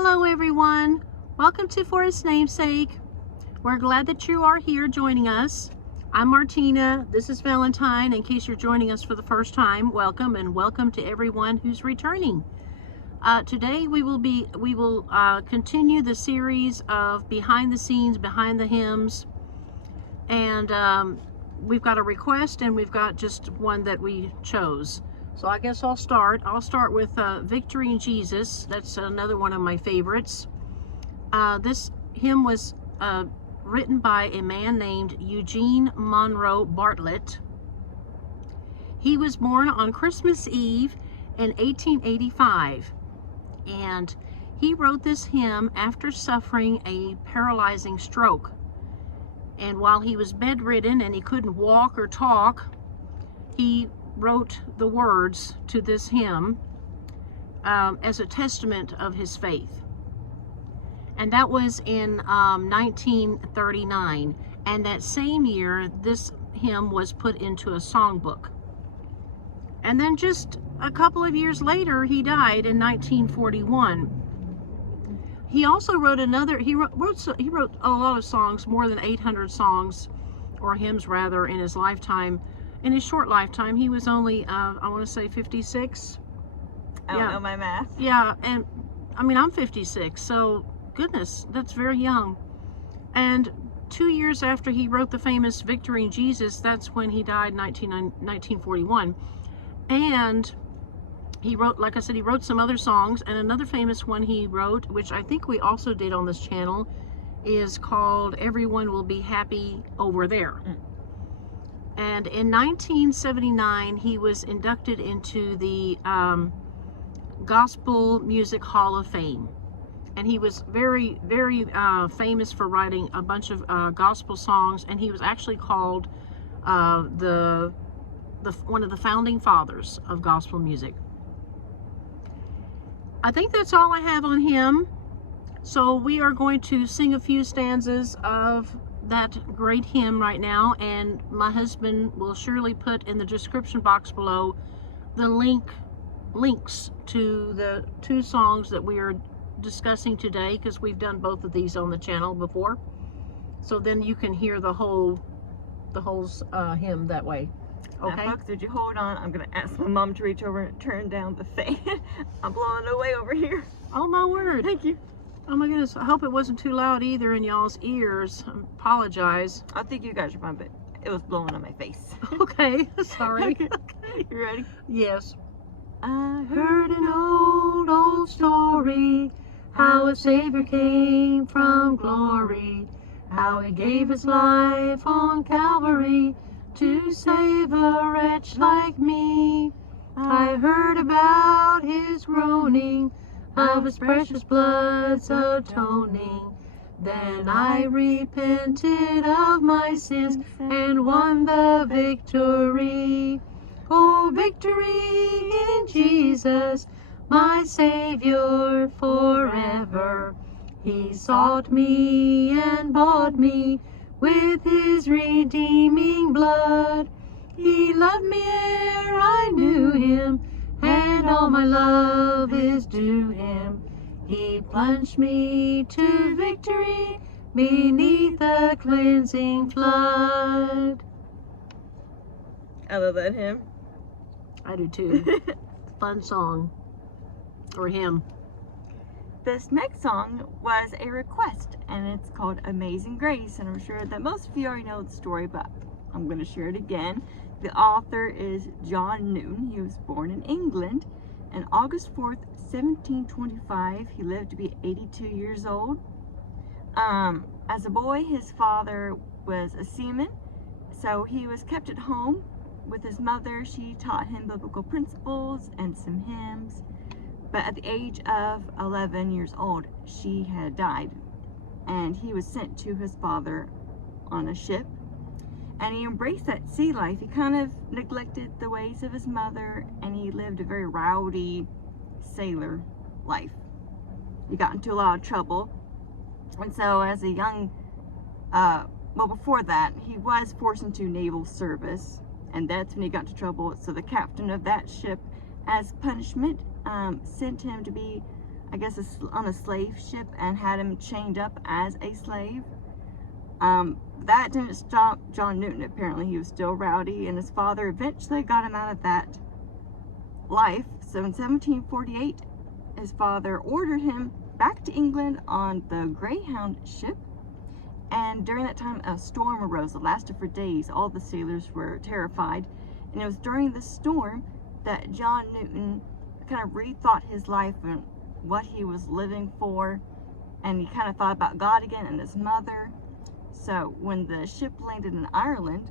Hello everyone, welcome to For His Namesake. We're glad that you are here joining us. I'm Martina, this is Valentine. In case you're joining us for the first time, welcome, and welcome to everyone who's returning. Today we will continue the series of behind the scenes, behind the hymns, and we've got a request and we've got just one that we chose. So I guess I'll start with Victory in Jesus. That's another one of my favorites. This hymn was written by a man named Eugene Monroe Bartlett. He was born on Christmas Eve in 1885, and he wrote this hymn after suffering a paralyzing stroke. And while he was bedridden and he couldn't walk or talk, he wrote the words to this hymn as a testament of his faith. And that was in 1939. And that same year, this hymn was put into a songbook. And then just a couple of years later, he died in 1941. He also wrote he wrote a lot of songs, more than 800 songs, or hymns rather, in his lifetime. In his short lifetime. He was only, I want to say 56. I don't know my math. Yeah, and I mean, I'm 56, so goodness, that's very young. And 2 years after he wrote the famous Victory in Jesus, that's when he died, 1941. And he wrote, like I said, he wrote some other songs, and another famous one he wrote, which I think we also did on this channel, is called Everyone Will Be Happy Over There. And in 1979, he was inducted into the Gospel Music Hall of Fame. And he was very, very famous for writing a bunch of gospel songs. And he was actually called one of the founding fathers of gospel music. I think that's all I have on him. So we are going to sing a few stanzas of that great hymn right now, and my husband will surely put in the description box below the links to the two songs that we are discussing today, because we've done both of these on the channel before, so then you can hear the whole hymn that way. Okay, now, folks, would you hold on? I'm gonna ask my mom to reach over and turn down the fan. I'm blowing away over here. Oh my word. Thank you. Oh my goodness, I hope it wasn't too loud either in y'all's ears. I apologize. I think you guys are fine, but it was blowing on my face. Okay, sorry. Okay. You ready? Yes. I Heard an old story, how a Savior came from glory, how he gave his life on Calvary to save a wretch like me. I heard about his groaning, of his precious blood's atoning. Then I repented of my sins and won the victory. Oh, victory in Jesus, my Savior forever. He sought me and bought me with his redeeming blood. He loved me ere I knew him, and all my love is due him. He plunged me to victory beneath the cleansing flood. I love that hymn. I do too. Fun song. Or hymn. This next song was a request, and it's called Amazing Grace, and I'm sure that most of you already know the story, but I'm going to share it again. The author is John Newton. He was born in England, and August 4th, 1725, he lived to be 82 years old. As a boy, his father was a seaman, so he was kept at home with his mother. She taught him biblical principles and some hymns, but at the age of 11 years old, she had died, and he was sent to his father on a ship. And he embraced that sea life. He kind of neglected the ways of his mother, and he lived a very rowdy sailor life. He got into a lot of trouble. And so as a young, well, before that, he was forced into naval service, and that's when he got into trouble. So the captain of that ship, as punishment, sent him to be I guess, on a slave ship and had him chained up as a slave. That didn't stop John Newton. Apparently he was still rowdy, and his father eventually got him out of that life. So in 1748, his father ordered him back to England on the Greyhound ship, and during that time a storm arose that lasted for days. All the sailors were terrified, and it was during the storm that John Newton kind of rethought his life and what he was living for, and he kind of thought about God again and his mother. So when the ship landed in Ireland,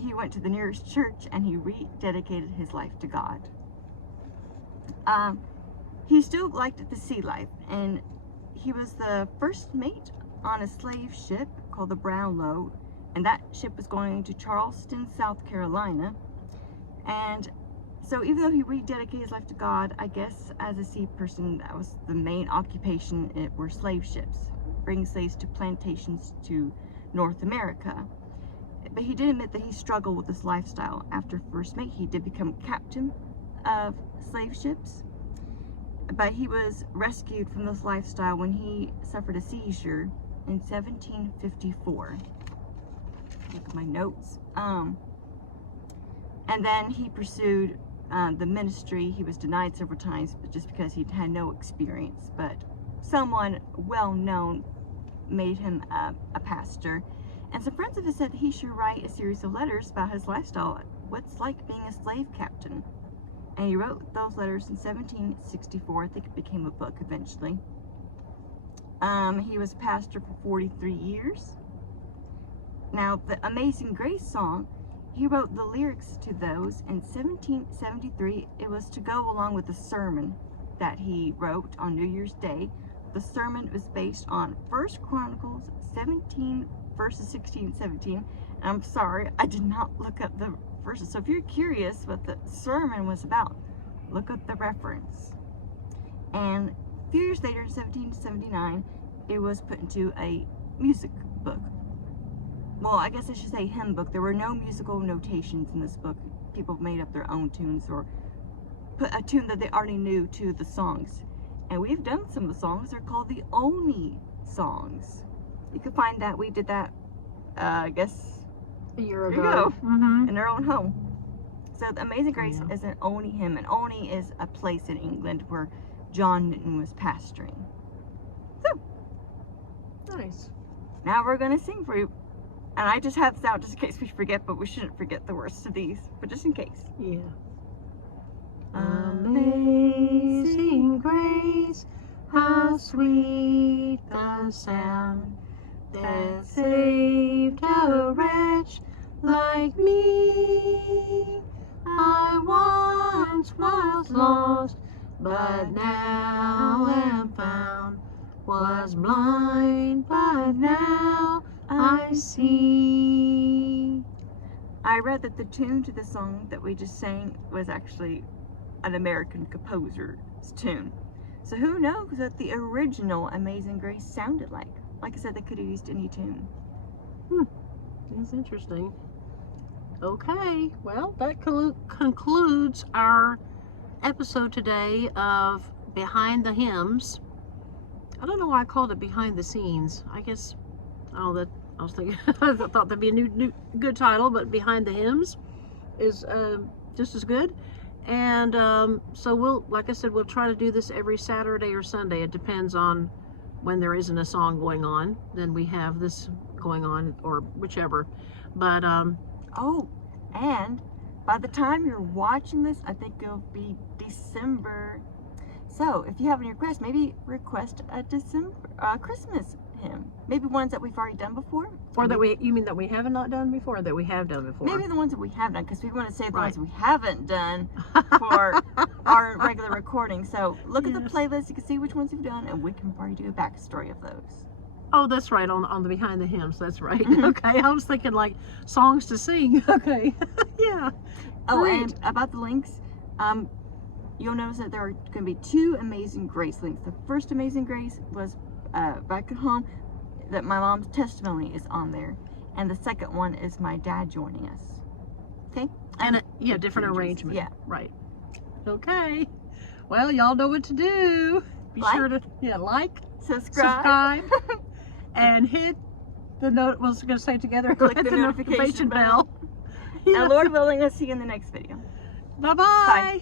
he went to the nearest church and he rededicated his life to God. He still liked the sea life, and he was the first mate on a slave ship called the Brownlow, and that ship was going to Charleston, South Carolina. And so even though he rededicated his life to God, I guess as a sea person, that was the main occupation. It were slave ships, bringing slaves to plantations to North America. But he did admit that he struggled with this lifestyle. After first mate, he did become captain of slave ships, but he was rescued from this lifestyle when he suffered a seizure in 1754. Look at my notes. And then he pursued the ministry. He was denied several times, but just because he had no experience. But someone well known made him a pastor. And some friends of his said he should write a series of letters about his lifestyle, what's like being a slave captain. And he wrote those letters in 1764. I think it became a book eventually. He was a pastor for 43 years. Now, the Amazing Grace song, he wrote the lyrics to those in 1773. It was to go along with the sermon that he wrote on New Year's Day. The sermon was based on 1 Chronicles 17, verses 16 and 17. And I'm sorry, I did not look up the verses. So if you're curious what the sermon was about, look up the reference. And a few years later, in 1779, it was put into a music book. Well, I guess I should say hymn book. There were no musical notations in this book. People made up their own tunes or put a tune that they already knew to the songs. And we've done some of the songs. They're called the Oni songs. You can find that. We did that, I guess, a year ago. There you go. Mm-hmm. In their own home. So the Amazing Grace is an Oni hymn. And Oni is a place in England where John Newton was pastoring. So, Nice. now we're going to sing for you. And I just have this out just in case we forget, but we shouldn't forget the words to these. But just in case. Yeah. Amazing grace, how sweet the sound that saved a wretch like me. I once was lost, but now am found. Was blind, but now I see. I read that the tune to the song that we just sang was actually an American composer's tune. So who knows what the original Amazing Grace sounded like? Like I said, they could have used any tune. That's interesting. Okay, well, that concludes our episode today of Behind the Hymns. I don't know why I called it Behind the Scenes. I guess, I was thinking, I thought that'd be a new good title, but Behind the Hymns is just as good. And so we'll, like I said, we'll try to do this every Saturday or Sunday. It depends on when there isn't a song going on. Then we have this going on, or whichever. But oh, and by the time you're watching this, I think it'll be December. So if you have any requests, maybe request a Christmas hymn. Maybe ones that we've already done before. or that you mean that we have not done before, or that we have done before? Maybe the ones that we have done, because we want to save the Right. ones we haven't done for our regular recording. So look at the playlist, you can see which ones you've done, and we can probably do a backstory of those. Oh, that's right, on the Behind the Hymns, that's right. Okay, I was thinking like songs to sing. Okay, yeah. Oh, Great. and about the links, you'll notice that there are going to be 2 Amazing Grace links. The first Amazing Grace was back at home, that my mom's testimony is on there, and the second one is my dad joining us. Okay? And different changes. arrangement. Yeah. Right. Okay. Well, y'all know what to do. Be Like? sure to like, Subscribe. subscribe, and hit the note. I was going to say together. Click hit the the notification notification bell. And Lord willing, I'll see you in the next video. Bye-bye. Bye.